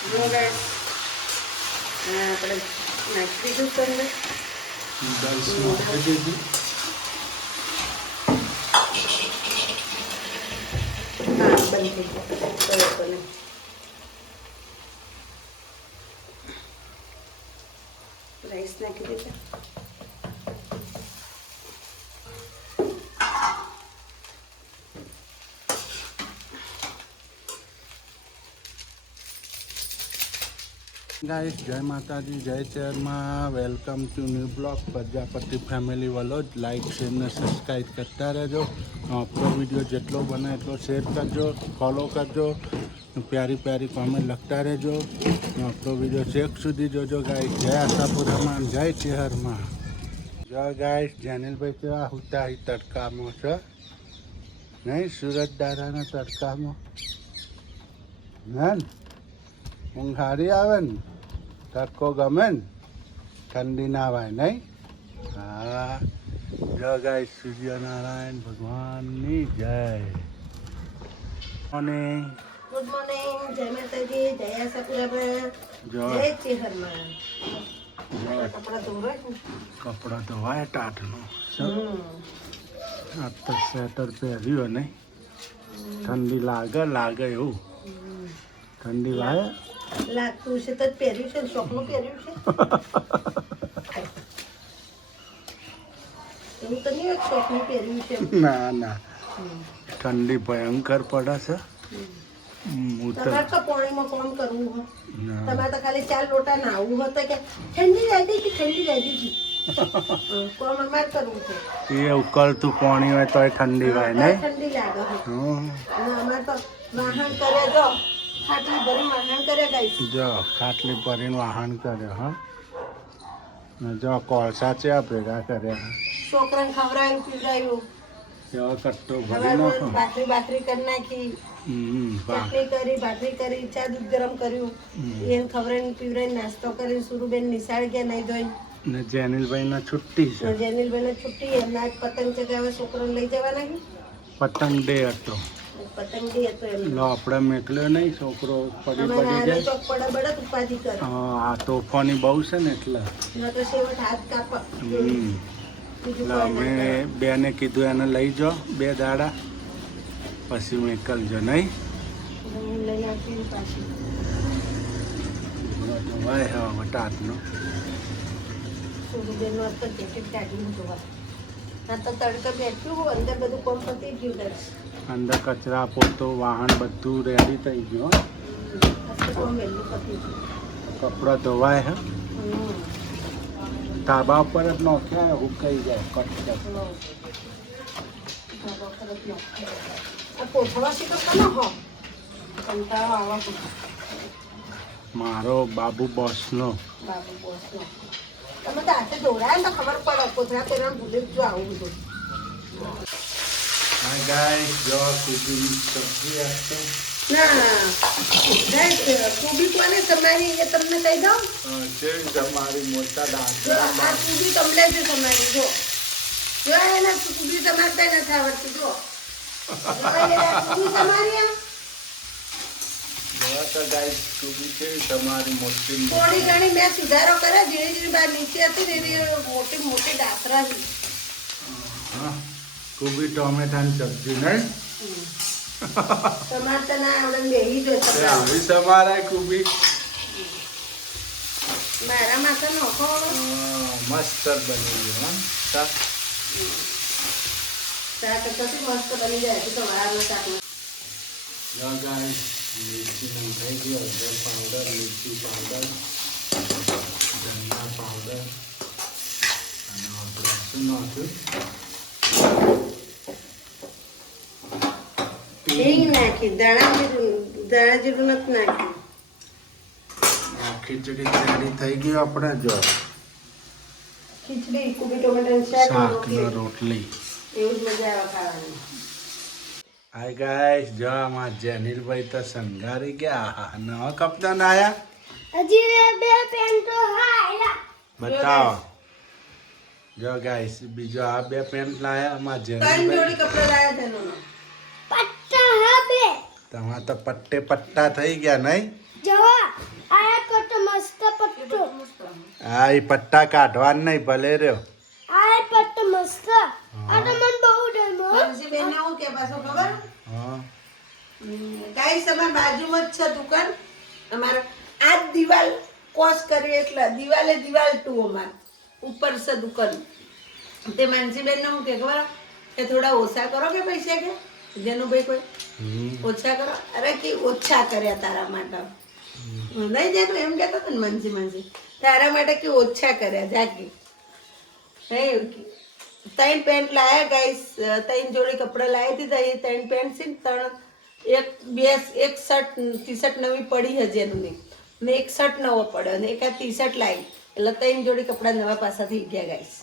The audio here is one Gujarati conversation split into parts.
જો ગાઈસ આપણે નાખી દીધું છે અંદર. નૂડલ્સમાં આપી દીધું. હા બંધ થઈ ગયું તો બને. રાઈસ નાખી દીધા. ગાઈસ જય માતાજી, જય ચેરમાં, welcome to new blog Prajapati family vlogs. Like share ને સબસ્ક્રાઈબ કરતા રહેજો. આપણો વિડીયો જેટલો બને એટલો શેર કરજો, ફોલો કરજો, પ્યારી પ્યારી કોમેન્ટ લખતા રહેજો. આપણો વિડીયો છેક સુધી જોજો ગાઈસ. જય આશાપુરામાં, જય ચેહરમાં. જય ગાઈસ જેનિલભાઈ કેવા હુતા તડકામાં છે નહીં, સુરત દાદાના તડકામાં ને ઊંઘ સારી આવે ને, તડકો ગમે ને, ઠંડી ના આવે નહીં. હા જય ગાય સૂર્યનારાયણ ભગવાનની જય. અને ગુડ મોર્નિંગ, જય માતાજી, જય આશાપુરામાં, જય જય ચેહરમાં. જય કપડાં ધોવાય ને. કપડાં ધોવાય ટાટનું. હમ. આ તો સ્વેટર પહેર્યું નહીં, ઠંડી લાગે એવું. ઠંડી લાગે લાગતું છે તો જ પહેર્યું છે ને, શોખનું પહેર્યું છે એવું તો નહીં હોય કે શોખનું પહેર્યું છે. ના ના, ઠંડી ભયંકર પડે છે. હું તો તમારે તો પાણીમાં કોમ કરવું હોય, ના. તમારે તો ખાલી 4 લોટા નાહવું હોય તો કે ઠંડી લાગી હતી, ઠંડી લાગી હતી. કોમ અમારે કરવું છે. એ ઉકળતું પાણી હોય તોય ઠંડી હોય નહીં. ઠંડી લાગે છે. હમ. અને અમારે તો વાહન કરે જો ખાટલી ભરી વાહન કરે ગાઈશ. જો ખાટલી ભરીને વાહન કર્યો. હા ને જો કોળસા ચેવા ભેગા કર્યા. છોકરાને ખવડાવ્યું પીવડાવ્યું. એવો કટ્ટો ભરી સવારમાં નાખો. ભાખરી કરી નાખી, વાહ. ભાખરી કરી, ચા દૂધ ગરમ કર્યું, એને ખવડાવીને પીવડાવીને નાસ્તો કરીને સુરુબેન નિશાળ ગયા નહીં ધોઈને. ને જેનિલભાઈ છુટ્ટી છે. જેનિલભાઈને છુટ્ટી, એમના આજ પતંગ ચગાવવા છોકરાને લઈ જવાના છે. પતંગ ડે હતો. પતંગ ડી હતો એમ. લો આપણે મેકલ્યો નહીં, છોકરો પડી અમારે પડી આને જાય. ચોક પડે બળદ ઉપાધિ કરે. આ તોફાની બહુ છે ને એટલે. ન તો છેવટ હાથ કાપા. હમ. બીજું એટલે કોઈ ના અમે કરે. બેને કીધું એને લઈ જાઓ 2 દાડા, પછી મેકલજો નહીં. હું લઈ આવતી પાછી. વાય હવે ટાટનો. સુરુબેનનું આજ તો જેકેટ કાઢીને જોવા. આ તો તડકે બેઠ્યું, અંદર બધું કોમ પતી ગયું દર્શ. અંદર કચરા પોતો વાહન બધું રેડી થઈ ગયું. કોમ વહેલું પતી ગયું. કપડાં ધોવાય હે. હમ. ધાબા ઉપર જ નોખ્યા હુકાઈ જાય કચરા. આ પોથવાસી તો કોનો હો? કંટાળો આવા તો. મારો બાબુ બોસનો. બાબુ બોસનો. તમે તો હાથે દોડાય ને તો ખબર પડે, કોથળા પહેરવાનું ભૂલી જ જો આવું બધું. હા ગાઈસ, જો કુબીની સબ્જી આપશે. ના કુબી કોને તમારી એ તમને કહી દઉં. છે તમારી મોટા જો દાદા. આ કુબી તમને જ તમારી જો જો એને કુબી તમારે કઈ નથી આવડતી જો કુબી તમારી આ તો ગાઈસ કુબી છે તમારી મોટી. થોડી ઘણી મેં સુધારો કર્યો, ધીરે ધીરે બહાર નીચે હતી ને એવી મોટી મોટી દાતરા છે. હા, કુબી ટોમેટાની સબ્જી નહીં. તમારે તો ના આવડે બેહી જો એ આવી તમારા કુબી. મારા માથે નોખો. મસ્ત બની ગયું. હા શાક. શાક કશું મસ્ત બની જાય તો વાળાનું શાક. જો ગાઈસ મિર્ચી નંખાઈ ગઈ, હળદર પાવડર, મિર્ચી પાવડર, ધનિયા પાવડર અને આપણે શું નાખ્યું? હિંગ નાખી, દાણા જીરું નથી નાખ્યું. ખીચડી તૈયારી થઈ ગઈ આપણે. જો ખીચડી, કુબી ટોમેટાનું શાક, શાક ને રોટલી. રોટલી. એવું જ મજા આવે ખાવાની. હાય ગાઈસ, જો આમાં જેનિલભાઈ તો સંગારી ગયા. નવા કપડાં આયા. હજી 2 પેન્ટો હાયલા. બતાવો. જો ગાઈસ બીજો આ 2 પેન્ટ લાયા. આમાં 3 જેનિલભાઈ જોડી કપડા લાયા છે એનો. પટ્ટા હા બે. તમારા તો પટ્ટે પટ્ટા થઈ ગયા નહીં. જવા આ એ પટ્ટા કાઢવાનું નહીં ભલે રહ્યો. આ પટ્ટ મસ્ત આ તો મને બહુ ગમ્યો બંસીબેનને હું કે પાછું ખબર હા ગાઈસ અમાર બાજુમાં જ છે દુકાન અમારે આ જ દિવાલ કોસ કરી એટલે દિવાલે દિવાલ ટુ અમાર ઉપર છે દુકાન તે માનસીબેન ને હું કે ખબર કે થોડા ઓછા કરો કે પૈસા કે જેનુભાઈ કોઈ ઓછા કરો અરે કે ઓછા કર્યા તારા માટે નહીં જેનું એમ કહેતો હતો ને માનસી તારા માટે કે ઓછા કર્યા જાકી ત્રણ પેન્ટ લાયા ગાઈસ 3 જોડી કપડા લાવી દીધા એ 3 પેન્ટ છે ને એક શર્ટ ટી શર્ટ નવી પડી હજી એનું નહીં ને એક શર્ટ નવો પડ્યો ને એક આ ટી શર્ટ લાવી એટલે 3 જોડી કપડા નવા પાછા થઈ ગયા ગાઈસ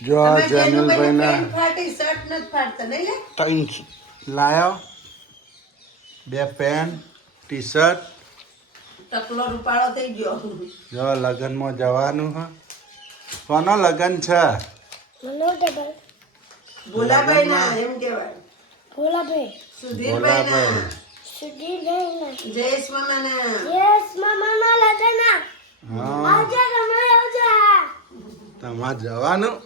જો આ જેનિલભાઈના ફાટી શર્ટ નથી ફાટતા નહીં લે ત્રણ લાયો 2 પેન્ટ ટી શર્ટ ટકલો રૂપાળો થઈ ગયો જો લગનમાં જવાનું હા કોનો લગન છે મને ડબલ ભોલાભાઈ ના એમ કહેવાય ભોલાભાઈ સુધીરભાઈ ના સુધીરભાઈ ના જયેશ મામા ના યસ મામાના લગન હા આજે તમે આવજો તમારે જવાનું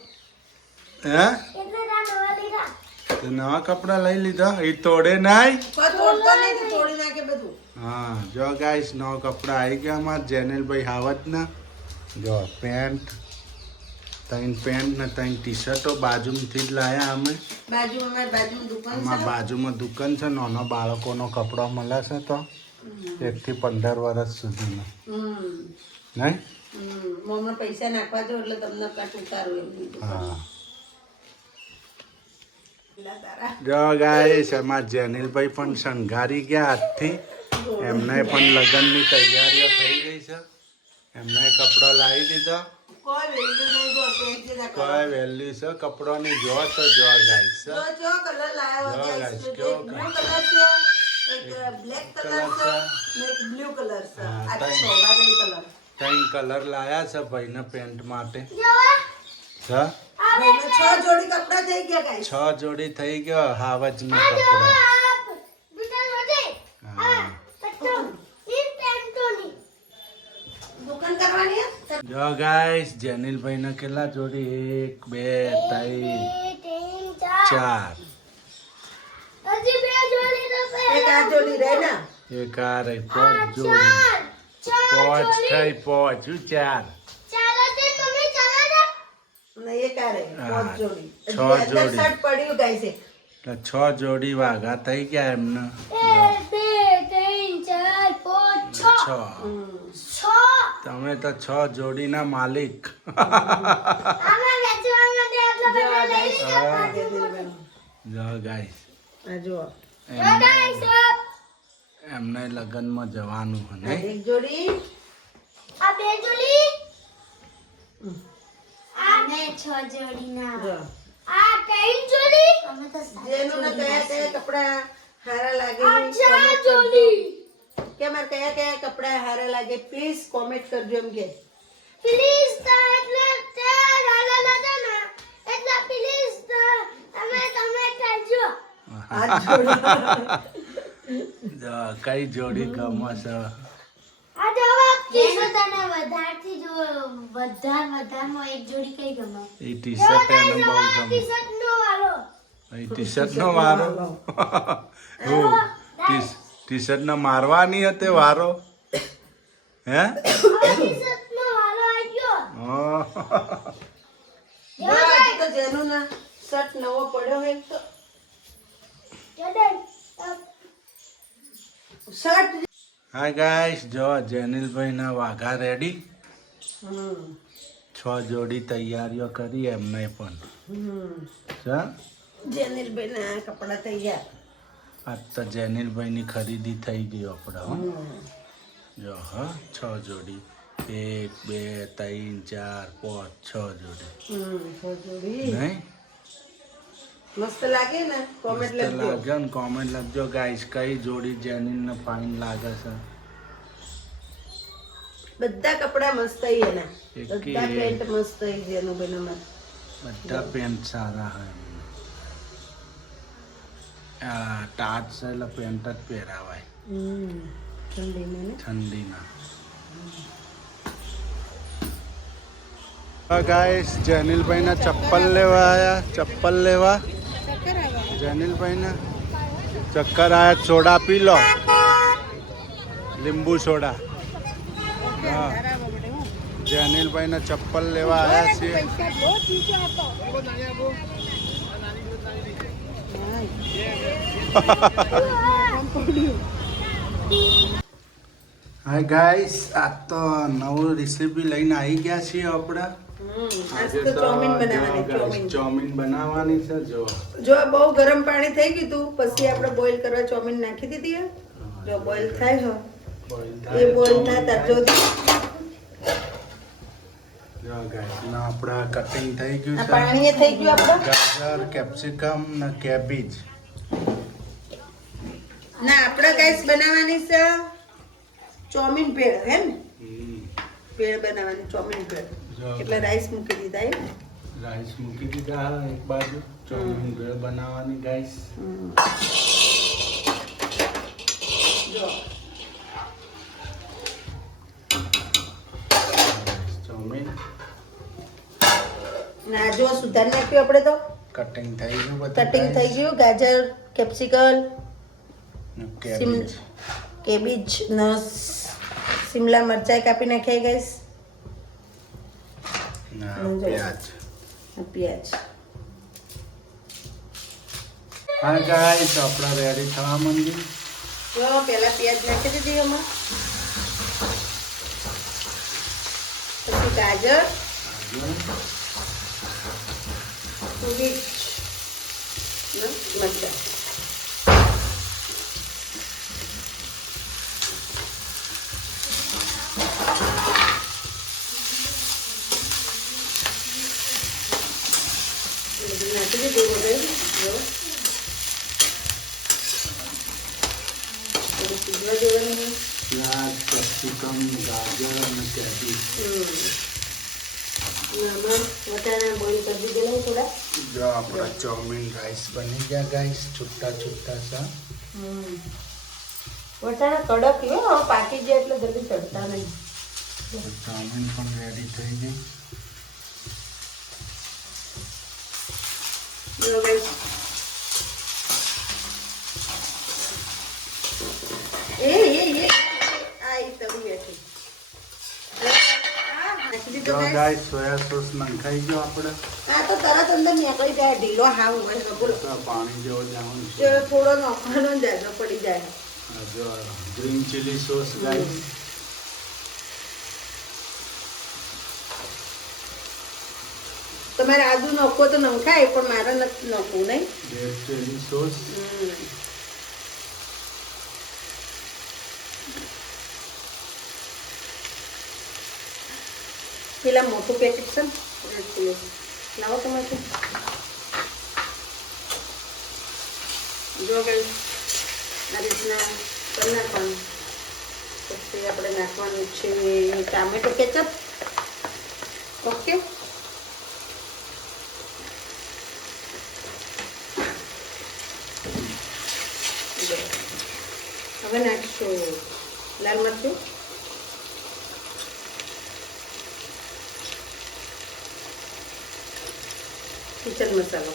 હે એટલે તા નવા લીધા તો નવા કપડા લઈ લીધા એ તોડે નહીં કોઈ તોડતો નહીં તો તોડી નાખે બધું હા જો ગાઈસ નવા કપડા આવી ગયા અમારા જેનિલભાઈ હાવતના જો પેન્ટ 3 પેન્ટ ને 3 ટી શર્ટો બાજુમાંથી જ લાયા અમે બાજુમાં મારી બાજુમાં દુકાન અમારા છે બાજુમાં દુકાન છે નાના બાળકોનો કપડો મળે છે તો 1 થી 15 વર્ષ સુધીનો નહીં મમ્મી પૈસા નાખવા જો એટલે તમને કટ ઉતારું એમ કીધું હા પેલા તારા જો ગાઈસ અમારા જેનિલભાઈ પણ શણગારી ગયા આજથી એમને પણ લગ્નની તૈયારીઓ થઈ ગઈ છે એમને કપડો લાવી દીધો કોઈ વેલ્યુ નહીં જો પેન્ટ જે નાખો કોઈ વેલ્યુ છે કપડોની જો તો જો ગાઈસ જો જો કલર લાવ્યો જો છે guys, એક કેવો બ્લુ કલર છે એક બ્લેક કલર છે ને એક બ્લુ કલર છે હા, આ ત્રણ. છો વાદળી કલર 3 કલર લાયા છે ભાઈને પેન્ટ માટે જોવા છે ભાઈને 6 જોડી કપડા થઈ ગયા ગાઈસ 6 જોડી થઈ ગયો હાવજનો આ કપડો જોવા બીટા રોજે હા. પટ્ટો ઈ પેન્ટોની દુકાન કરવાની છે જો ગાઈસ જેનિલભાઈને કેટલા જોડી 1 2 3 3 4 હજી બે જોડી તો એક આ જોડી રહે ને એક આ રહી 5 જોડી 5 થઈ 5 4 ચાલો તે તમે ચાલો ને ને એક આ રહે હા, 5 જોડી છ હજી અંદર જોડી. શર્ટ પડ્યું ગાઈસ એટલે 6 જોડી વાઘા થઈ ગયા એમને 1 2 3 4 5 6 6 તમે તો 6 જોડીના માલિક આમાં વેચવા માટે આટલા બધા લઈ લીધા જો ગાઈસ આ જો ગાઈસ એમને લગ્નમાં જવાનું આ નહીં એક જોડી આ બે જોડી આ ને 6 જોડીના જો આ 3 જોડી અમે તો જેનું ને કયા કયા કપડા હારા લાગે આ 4 comment કરજો. જોડી કે મારે કયા કયા કપડા હારા લાગે પ્લીઝ કોમેન્ટ કરજો એમ કે પ્લીઝ એટલે તે રાલા લાદા ના એટલે પ્લીઝ તમે કરજો આ જોડી જો કઈ જોડી ગમે છે આ જવાબ કેનો તને વધારથી જો વધારમાં એક જોડી કઈ ગમે એ ટી શર્ટ એને બહુ ગમે ટી-શર્ટ નો વાળો એ ટી શર્ટ નો વારો ટી શર્ટ ને મારવાની હતી વારો હે ટી-શર્ટ નો વાળો આવ્યો હા. જો આજે તો જેનું ના શર્ટ નવો પડ્યો હોય તો જડન શર્ટ હા ગાઈસ જો જેનિલભાઈ ના વાઘા રેડી 6 જોડી તૈયારીઓ કરી એમને પણ છે જેનિલભાઈ ના કપડા તૈયાર આજ તો જેનિલભાઈની ખરીદી થઈ ગઈ આપણે હો. જો હા 6 જોડી 1 2 3 4 5 6 જોડી નહીં મસ્ત લાગે ને કોમેન્ટ મસ્ત લખજો લાગે ને કોમેન્ટ લખજો ગાઈસ કઈ જોડી જેનિલને ફાઇન લાગે છે બધા કપડા મસ્ત હઈ એના એકે- બધા પેન્ટ મસ્ત હઈ જેનુભાઈ ના બધા પેન્ટ સારા હોય આ ટાટ છે એટલે પેન્ટ જ પહેરાવાય ઠંડીમાં ને ઠંડીના ગાઈસ જેનિલભાઈના ચપ્પલ લેવા આવ્યા, ચપ્પલ લેવા જેનિલભાઈના ચક્કર આયા. સોડા પી લો, લીંબુ સોડા. હા, જેનિલભાઈના ચપ્પલ લેવા આવ્યા છીએ. હાય ગાઈસ, આ તો નવું રેસીપી લઈને આવી ગયા છીએ આપણે. ચોમીન બનાવવાની છે. જો બહુ ગરમ પાણી થઈ ગયું તું, પછી આપણે બોઇલ કરવા ચોમીન નાખી દીધી. જો બોઇલ થાય એ બોઇલ થાય ત્યાં સુધી જો ગાઈસ ના આપણા કટિંગ થઈ ગયું છે. પાણી એ થઈ ગયું આપણે. ગાજર, કેપ્સિકમ ને કેબેજ. ના આપણે ગાઈસ બનાવવાની છે ચોમીન ભેળ, હે ને? ભેળ બનાવવાની, ચોમીન ભેળ. એટલે રાઈસ મૂકી દીધા. રાઈસ મૂકી દીધા એક બાજુ. ચોમીન ભેળ બનાવવાની ગાઈસ. જો ચોમીન ના જો સુધાર નાખ્યું આપણે તો. કટિંગ થઈ ગયું બધું. કટિંગ થઈ ગયું. ગાજર, કેપ્સિકમ, કેબેજ. કેબેજ ને શિમલા મરચાઈ કાપી નાખ્યા ગાઈસ. પ્યાજ. પ્યાજ. હા ગાઈસ આપણા રેડી થવા માંડી. જો પહેલા પ્યાજ નાખી દીધી એમાં, પછી ગાજર, મિર્ચ ને મરચાં. નાખી દીધું બધું. જો સીધવા દેવાનું. પ્યાજ, કેપ્સિકમ, ગાજર અને કેબેજ. આમાં વટાણા બોઇલ કરી દીધેલા થોડા. જો આપણા ચોમીન રાઈસ બની ગયા ગાઈસ. છૂટા છૂટા સા. વટાણા કડક લ્યો, હવે પાકી જાય એટલે જલ્દી ચડતા નહીં. ચોમીન પણ રેડી થઈ ગઈ. જો ગાઈસ એ આ તવી બેઠી. નાખી દીધો જો guys. ગાઈસ સોયા સોસ નખાઈ ગયો આપણે. આ તો તરત અંદર નીકળી જાય, ઢીલો હાવ હોય. બોલો તો પાણી જેવો જવાનું છે. ચલો થોડો નાખવાનો જાજો પડી જાય. આ જો ગ્રીન ચીલી સોસ ગાઈસ. તમારે આદુ નાખવો તો નખાય, પણ મારે નથી નાખવું. નહીં રેડ ચીલી સોસ. પેલા મોટું પેકેટ છે ને રેડ ચીલી લાવો તમારે. જો કઈ આ રીતના કરી નાખવાનું. પછી આપણે નાખવાનું છે ટામેટો કેચઅપ. ઓકે, હવે નાખીશું લાલ મરચું, કિચન મસાલો,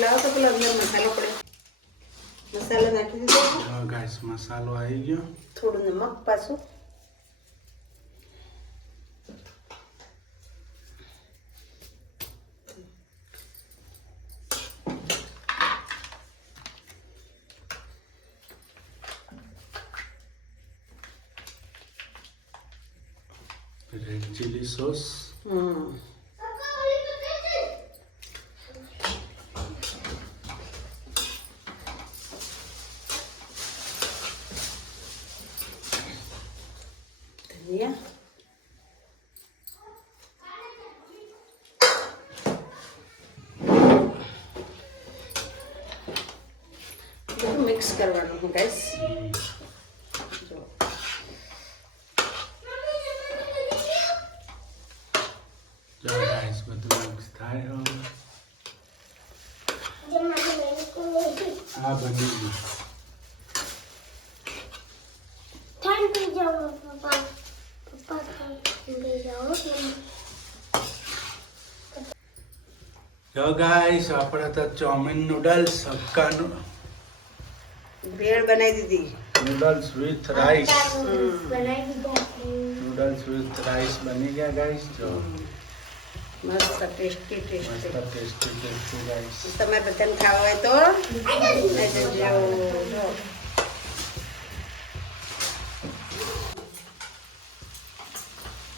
લાવો તો પેલો અંદર મસાલો પડે. મસાલો નાખી દીધો. જો ગાઈસ મસાલો આવી ગયો. થોડું નમક પાછું. Red chilli sauce. ધનિયા, બધું મિક્સ કરવાનું ગાઈસ. જો ગાઈસ બધું મિક્સ થાય. આ બની ગયું. તો ગાઈસ આપણે તો ચોમીન નૂડલ્સ હક્કાનું ભેળ બનાવી દીધી. નૂડલ્સ વિથ રાઈસ બનાવી દીધા છે. નૂડલ્સ વિથ રાઈસ બની ગયા ગાઈસ. જો મસ્ત ટેસ્ટી મસ્ત ટેસ્ટી. Tasty guys. તમારે બધાને ખાવા હોય તો લઈ જજો. જો.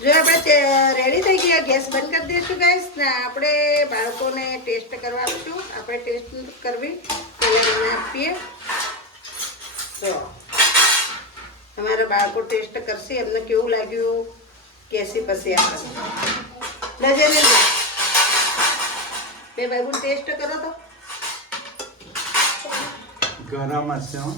જો આપણે રેડી થઈ ગયા, ગેસ બંધ કરી દઈશું ગાઈસ ને આપણે બાળકોને ટેસ્ટ કરવા આપીશું. આપણે ટેસ્ટ કરવી પહેલાં મને આપીએ. જો તમારા બાળકો ટેસ્ટ કરશે, એમને કેવું લાગ્યું કેસી પછી આપણે નજર બે બાબુ ટેસ્ટ કરો તો. ગરમ હશે હો.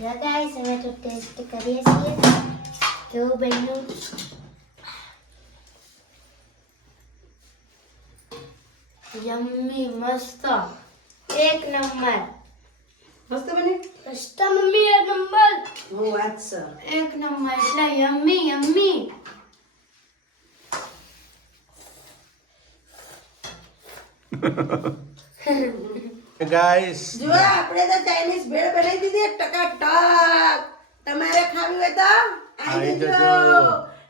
જો ગાઈસ હવે તો ટેસ્ટ કરીએ છીએ કેવું બન્યું. યમ્મી મસ્ત એક નંબર. મસ્ત બને. મસ્ત મમ્મી એક નંબર. હું વાત સર એક નંબર એટલે યમ્મી યમ્મી. ગાઈસ જો આપણે તો ચાઇનીઝ ભેળ બનાવી દીધી ટકાટક. તમારે ખાવી હોય તો આવી આવી જજો. જજો.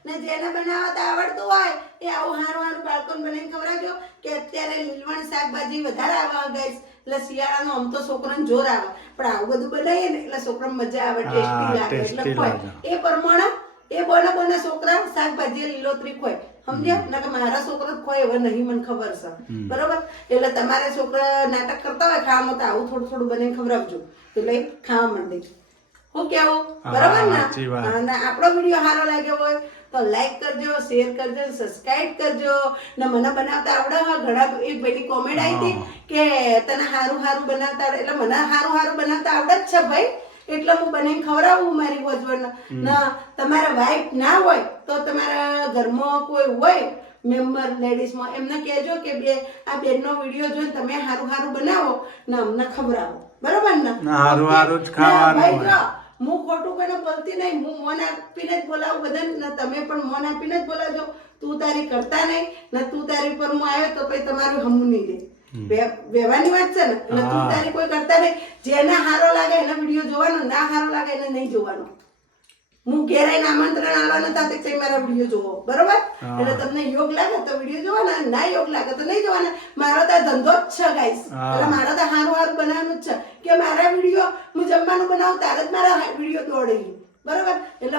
ને જેને બનાવતા આવડતું હોય એ આવું હારું હારું બાળકોને બનાવીને ખવડાવજો. કે અત્યારે લીલવણ શાકભાજી વધારે આવે ગાઈસ, એટલે શિયાળાનો આમ તો છોકરાને જોર આવે, પણ આવું બધું બનાવીએ ને એટલે છોકરાને મજા આવે, ટેસ્ટી લાગે. એટલે tasty કોઈ લાગે. એ પ્રમાણે એ બોને છોકરા શાકભાજી લીલોતરી ખોય. સમજ્યા? નકર મારા છોકરા કોઈ હવે નહીં, મને ખબર છે. બરોબર? એટલે તમારે છોકરા નાટક કરતા હોય ખાવામાં તો આવું થોડું થોડું બનાવીને ખવડાવજો, એટલે એ ખાવા માંડે. હું કેવું? હા, બરોબર ને? સાચી વાત. અને આપણો વિડીયો સારો લાગ્યો હોય તો લાઈક કરજો, શેર કરજો, સબસ્ક્રાઇબ કરજો. ને મને બનાવતા આવડે હોય. ઘણા એક ભાઈની કોમેન્ટ આવી હતી કે તને હારું હારું બનાવતા આવડે. એટલે મને હારું હારું બનાવતા આવડે જ છે ભાઈ, એટલે હું બનાવીને ખવડાવું મારી હસબન્ડ ના. તમારા વાઈફ ના હોય તો તમારા ઘરમાં કોઈ હોય મેમ્બર લેડીઝમાં એમને કહેજો કે બે આ બેનનો વિડીયો જોઈને તમે હારું હારું બનાવો ને અમને ખવડાવો. બરોબર ને? હારું હારું જ ખાવાનું ભાઈ હોય. જો, હું ખોટું કોઈને બોલતી નહીં, હું મોન આપીને જ બોલાવું બધાને, ને તમે પણ મોન આપીને જ બોલાવજો. તું તારી કરતા નહીં ને તું તારી પર હું આવ્યો તો પછી તમારું હમું નહીં દે. વ્યવહારની વાત છે ને, એટલે તું તારી કોઈ કરતા નહીં. જેને હારો લાગે એને વિડીયો જોવાનો, ના હારો લાગે એને નહીં જોવાનો. હું ઘેરાઈને આમંત્રણ આવવાના હતા તે મારા વિડીયો જોવો. બરોબર? એટલે તમને યોગ લાગે તો વિડીયો જોવાના, ના યોગ લાગે તો નહીં જોવાના. મારો તો આ ધંધો જ છે ગાઈસ, એટલે મારો તો હારું હારું બનાવવાનું જ છે. કે મારા વિડીયો હું જમવાનું બનાવું ત્યારે જ મારા વિડીયો દોડેલી. બરોબર? એટલે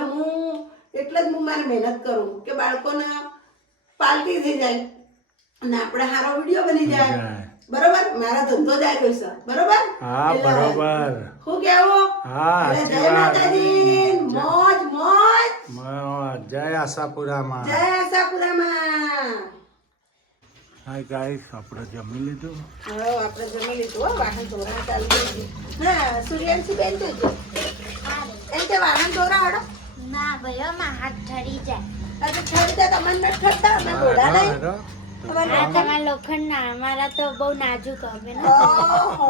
હું મારી મહેનત કરું કે બાળકોને પાલટી થઈ જાય અને આપણે સારો વિડીયો બની જાય. બરોબર? મારા ધંધો જ આવ્યો છે. બરોબર? હા, એટલે બરોબર. શું કેવું? હા, એટલે સાચી જય વાત. માતાજી, મોજ મોજ. જય આશાપુરામાં. જય આશાપુરામાં. હાય ગાઈસ, આપણે જમી લીધું. હવે આપણે જમી લીધું હો, વાહન ધોરણ ચાલુ થઈ ગયું. હા, સૂર્યાંશી બેન જોજો. એમ કે વાહન ધોરાડો. ના ભાઈ માં હાથ ઠરી જાય. આજે ઠરતા તમને નથી ઠરતા, અમે ઘોડા નહીં. હેરો. તમારે આ તમારા લોખંડના, અમારા તો બહુ નાજુક હવે ને. ઓહો.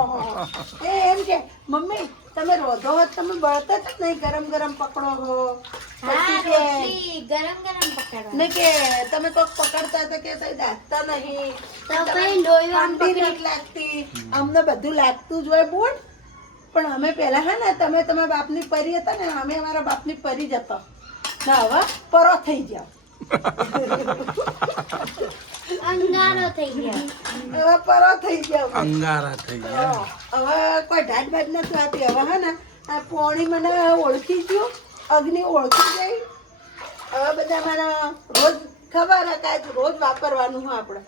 એ એમ કે મમ્મી તમે રોધો હોત તમે બળતા જ નહીં, ગરમ ગરમ પકડો હો. હા પછી કે રોટલી ગરમ ગરમ પકડવા. ને કે તમે કોક પકડતા તો કે તઈ દાખતા નહીં, તો કઈ લોહી આમ ઠંડી નથી લાગતી. અમને બધું લાગતું જ હોય બોલ. પણ અમે પહેલા હા ને તમે તમારા બાપની પરી હતા ને, અમે અમારા બાપની પરી જ હતા ને હવે પરો થઈ ગયા. અંગારો થઈ ગયા. હવે પરો થઈ ગયા. અંગારા થઈ ગયા. હવે કોઈ ઢાટ બાટ નથી થતી. હવે હે ને આ પોણી મને ઓળખી ગયું, અગ્નિ ઓળખી ગઈ. હવે બધા મારા રોજ ખબર હે કે આજ રોજ વાપરવાનું હોય આપણે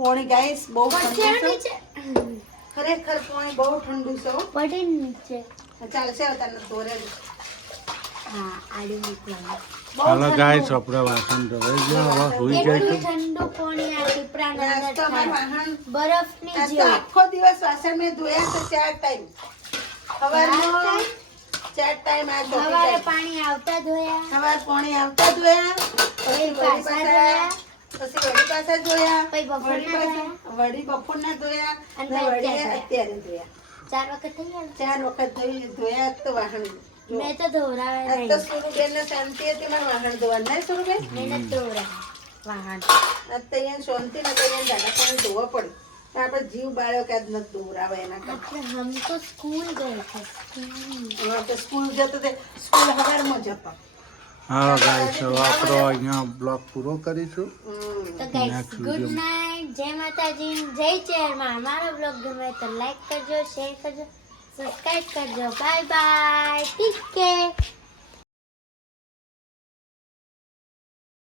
પોણી. ગાઈસ બહુ ઠંડુ છે, ખરેખર પોણી બહુ ઠંડુ છે હો. પડી નીચે. ચાલશે હવે તને દોરે હા આડું મૂકવાનું. હાલો ગાઈસ, આપણે વાસણ ધોવાઈ ગયા. હવે હુઈ કેટલું જઈશું. ઠંડુ પાણી આ પીપળાના અંદર તો અમારું થાય. વાહન બરફની આજ તો જેવું. આખો દિવસ વાસણ મેં ધોયા છે 4 ટાઈમ. સવારનો 4 ટાઈમ, આ ચોથી સવારે ટાઈમ. પાણી આવતા ધોયા, સવાર પાણી આવતા ધોયા, પછી પાછા ધોયા, પછી વળી પાછા ધોયા, પછી બપોરના વળી બપોરના ધોયા અને ને વળી અત્યારે અત્યારે ધોયા. 4 વખત થઈ ગયા ને? 4 વખત ધોયા તો વાહન જો. મેં તો ધોરાવે આજ નહીં. તો સુરુબેનને શાંતિ હતી મારે વાહણ ધોવાનું નહીં સુરુબેન મેં નથી ધોરાવે વાહન. આજ તો અહીંયા શાંતિ ને અહીંયા ઝાડા પાણી ધોવા પડે પણ આપણે જીવ બાળ્યો કે આજ નથી ધોવરાવે એના કરતા આપણે હમ તો સ્કૂલ ગए थे स्कूल. હવે આપણે સ્કૂલ જતો તે સ્કૂલ સવારમાં જતો હા ગાઈસ હવે આપણો અહીંયા બ્લોગ પૂરો કરીશું હમ. તો guys Next good video. Night, જય માતાજી, જય ચેરમાં. અમારો બ્લોગ ગમે તો લાઈક કરજો, શેર કરજો, સબસ્ક્રાઇબ કરજો. Bye bye, take care.